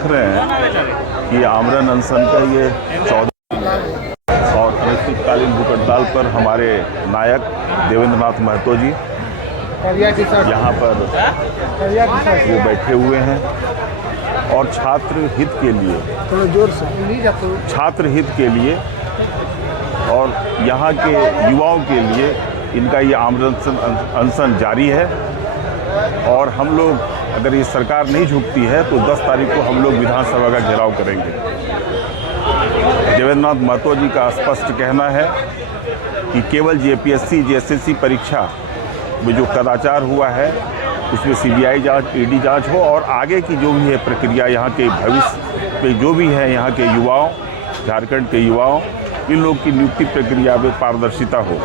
देख रहे हैं कि आमरण अनशन का ये 14 और अनिश्चितकालीन भूख हड़ताल पर हमारे नायक देवेंद्र नाथ महतो जी यहाँ पर वो बैठे हुए हैं और छात्र हित के लिए, थोड़ा जोर से, छात्र हित के लिए और यहाँ के युवाओं के लिए इनका ये आमरण अनशन जारी है। और हम लोग, अगर ये सरकार नहीं झुकती है तो 10 तारीख को हम लोग विधानसभा का घेराव करेंगे। देवेंद्र नाथ महतो जी का स्पष्ट कहना है कि केवल जेपीएससी जेएसएससी परीक्षा में जो कदाचार हुआ है उसमें सीबीआई जांच, ईडी जांच हो और आगे की जो भी है प्रक्रिया, यहाँ के भविष्य में जो भी है, यहाँ के युवाओं, झारखंड के युवाओं, इन लोग की नियुक्ति प्रक्रिया में पारदर्शिता हो।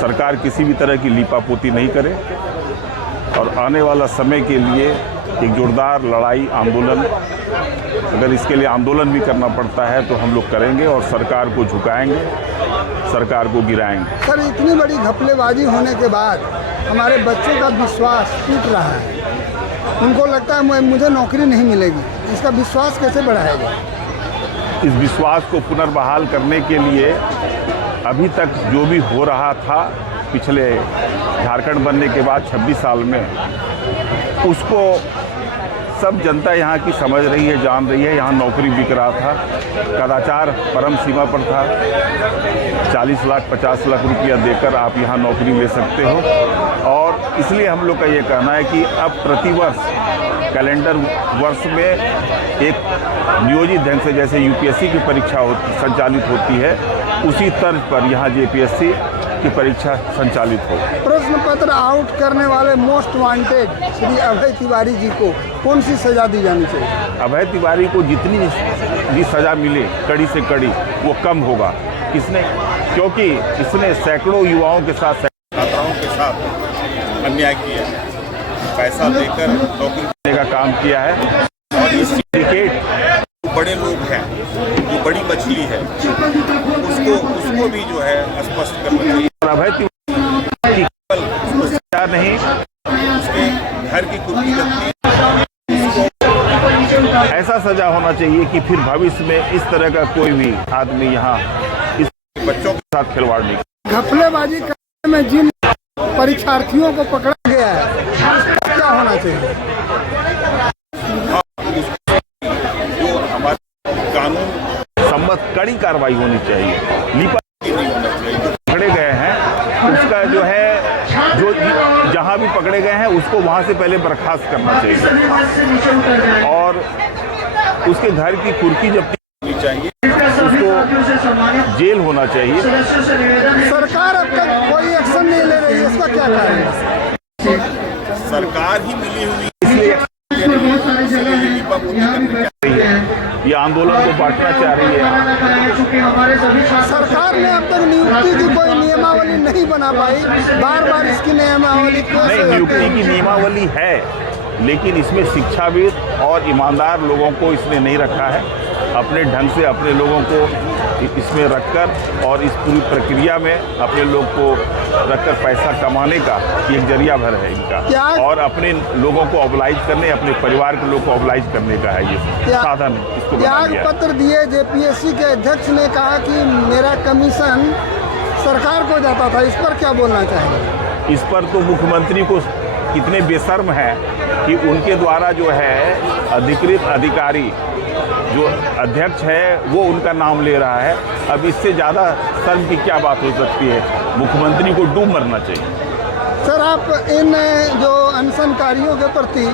सरकार किसी भी तरह की लीपापोती नहीं करे और आने वाला समय के लिए एक जोरदार लड़ाई, आंदोलन, अगर इसके लिए आंदोलन भी करना पड़ता है तो हम लोग करेंगे और सरकार को झुकाएंगे, सरकार को गिराएंगे। सर, इतनी बड़ी घपलेबाजी होने के बाद हमारे बच्चों का विश्वास टूट रहा है। उनको लगता है मुझे नौकरी नहीं मिलेगी। इसका विश्वास कैसे बढ़ाया जाए? इस विश्वास को पुनर्बहाल करने के लिए अभी तक जो भी हो रहा था पिछले झारखंड बनने के बाद 26 साल में, उसको सब जनता यहाँ की समझ रही है, जान रही है। यहाँ नौकरी बिक रहा था, कदाचार परम सीमा पर था। 40 लाख 50 लाख रुपया देकर आप यहाँ नौकरी ले सकते हो। और इसलिए हम लोग का ये कहना है कि अब प्रतिवर्ष कैलेंडर वर्ष में एक नियोजित ढंग से, जैसे यूपीएससी की परीक्षा संचालित होती है, उसी तर्ज पर यहाँ जेपीएससी की परीक्षा संचालित हो। प्रश्न पत्र आउट करने वाले मोस्ट वांटेड श्री अभय तिवारी जी को कौन सी सजा दी जानी चाहिए? अभय तिवारी को जितनी भी सजा मिले, कड़ी से कड़ी, वो कम होगा। क्योंकि इसने सैकड़ों युवाओं के साथ, छात्राओं के साथ अन्याय किया है, पैसा देकर नौकरी देने का काम किया है। और इस सिंडिकेट बड़े लोग हैं, जो बड़ी मछली है, उसको भी जो है स्पष्ट करना चाहिए। और अभय तिवारी केवल सजा नहीं, उसके घर की कुर्की लगती, ऐसा सजा होना चाहिए कि फिर भविष्य में इस तरह का कोई भी आदमी यहाँ इस बच्चों के साथ खिलवाड़ नहीं। घपलेबाजी करने में जिन परीक्षार्थियों को पकड़ा गया है, क्या होना चाहिए? जो हमारे कानून सम्मत कड़ी कार्रवाई होनी चाहिए, लीपापोती नहीं होना चाहिए। जो पकड़े गए हैं उसका जो है, जो जहाँ भी पकड़े गए हैं उसको वहाँ से पहले बर्खास्त करना चाहिए और उसके घर की कुर्की जब्ती होनी चाहिए, उसको जेल होना चाहिए। सरकार अब तक कोई एक्शन नहीं ले रही है, इसका क्या कारण है? सरकार ही मिली हुई, इसलिए ये आंदोलन को बांटना चाह रही है। सरकार ने अब तक नियुक्ति की कोई नियमावली नहीं बना पाई, बार बार इसकी नियमावली नहीं, नियुक्ति की नियमावली है, लेकिन इसमें शिक्षाविद और ईमानदार लोगों को इसने नहीं रखा है। अपने ढंग से अपने लोगों को इसमें रखकर और इस पूरी प्रक्रिया में अपने लोग को रखकर पैसा कमाने का एक जरिया भर है इनका, और अपने लोगों को ऑबलाइज करने, अपने परिवार के लोग को ऑबलाइज करने का है ये साधन। इसको त्याग पत्र दिए जेपीएससी के अध्यक्ष ने कहा कि मेरा कमीशन सरकार को जाता था, इस पर क्या बोलना चाहेंगे? इस पर तो मुख्यमंत्री को कितने बेशर्म है कि उनके द्वारा जो है अधिकृत अधिकारी जो अध्यक्ष है वो उनका नाम ले रहा है। अब इससे ज़्यादा शर्म की क्या बात हो सकती है? मुख्यमंत्री को डूब मरना चाहिए। सर, आप इन जो अनशनकारियों के प्रति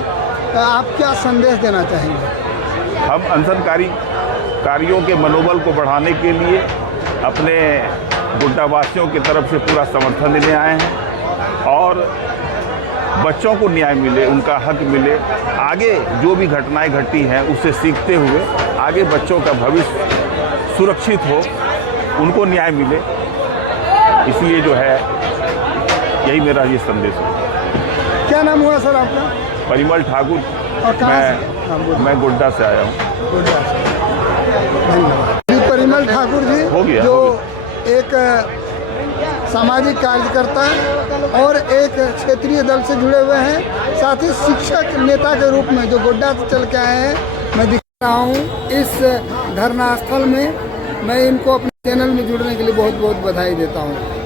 आप क्या संदेश देना चाहेंगे? हम अनशनकारियों के मनोबल को बढ़ाने के लिए अपने गोड्डावासियों की तरफ से पूरा समर्थन देने आए हैं और बच्चों को न्याय मिले, उनका हक मिले। आगे जो भी घटनाएं घटी हैं उससे सीखते हुए आगे बच्चों का भविष्य सुरक्षित हो, उनको न्याय मिले। इसलिए जो है यही मेरा ये संदेश है। क्या नाम हुआ सर आपका? परिमल ठाकुर। और मैं गोड्डा से आया हूँ। गोड्डा से, धन्यवाद। परिमल ठाकुर जी हो गया, जो एक सामाजिक कार्यकर्ता और एक क्षेत्रीय दल से जुड़े हुए हैं, साथ ही शिक्षक नेता के रूप में जो गोड्डा से चल के आए हैं मैं दिख रहा हूँ इस धरना स्थल में। मैं इनको अपने चैनल में जुड़ने के लिए बहुत बहुत बधाई देता हूँ।